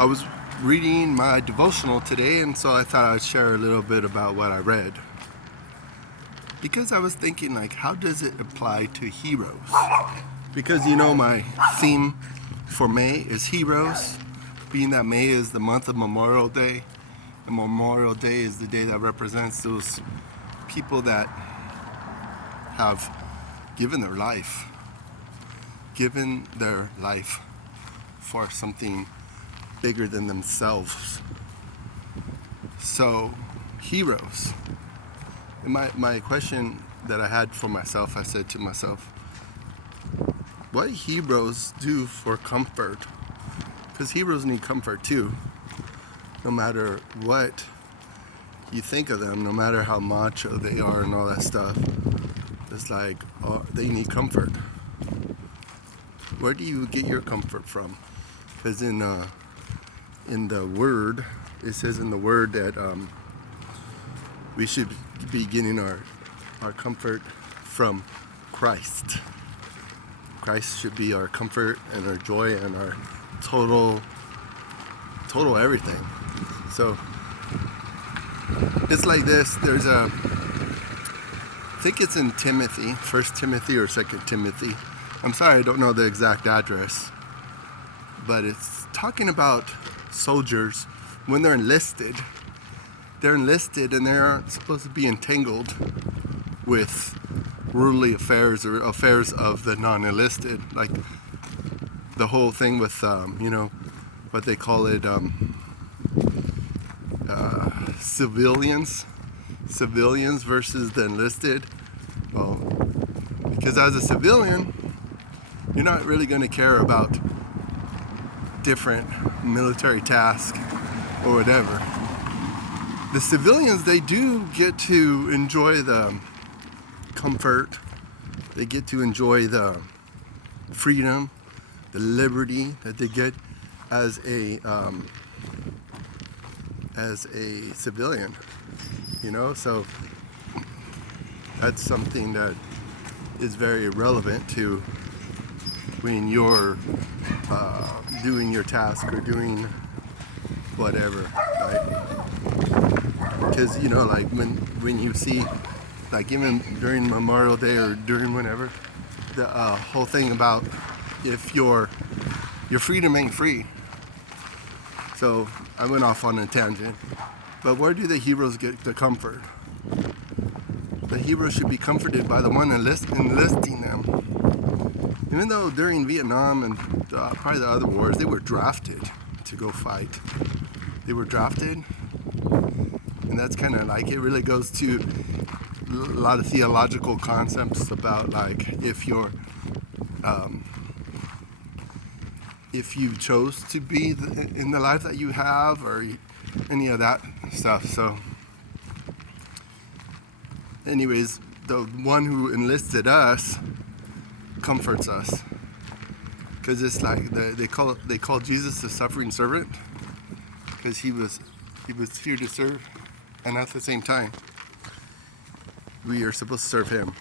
I was reading my devotional today, and so I thought I'd share a little bit about what I read. Because I was thinking, like, how does it apply to heroes? Because, my theme for May is heroes, being that May is the month of Memorial Day. And Memorial Day is the day that represents those people that have given their life for something bigger than themselves. So, heroes. And my question that I had for myself, I said to myself, what heroes do for comfort? Because heroes need comfort too. No matter what you think of them, no matter how macho they are and all that stuff, it's like, they need comfort. Where do you get your comfort from? Because in the Word, it says in the Word that we should be getting our comfort from Christ. Christ should be our comfort and our joy and our total everything. So it's like this. There's I think it's in Timothy, 1 Timothy or 2 Timothy. I'm sorry, I don't know the exact address. But it's talking about soldiers when they're enlisted. They're enlisted and they aren't supposed to be entangled with worldly affairs or affairs of the non-enlisted. Like the whole thing with, what they call it, civilians versus the enlisted. Well, because as a civilian, you're not really going to care about different military tasks or whatever. The civilians, they do get to enjoy the comfort. They get to enjoy the freedom, the liberty that they get as a civilian. So that's something that is very relevant to when you're doing your task or doing whatever, because like when you see, like even during Memorial Day or during whenever, the whole thing about if your freedom ain't free. So I went off on a tangent, but where do the heroes get the comfort? The heroes should be comforted by the one enlisting them. Even though during Vietnam and probably the other wars, they were drafted to go fight. They were drafted, and that's kind of like, it really goes to a lot of theological concepts about like if you chose to be in the life that you have or any of that stuff. So anyways, the one who enlisted us comforts us, because it's like they call Jesus the suffering servant, because he was here to serve, and at the same time we are supposed to serve him.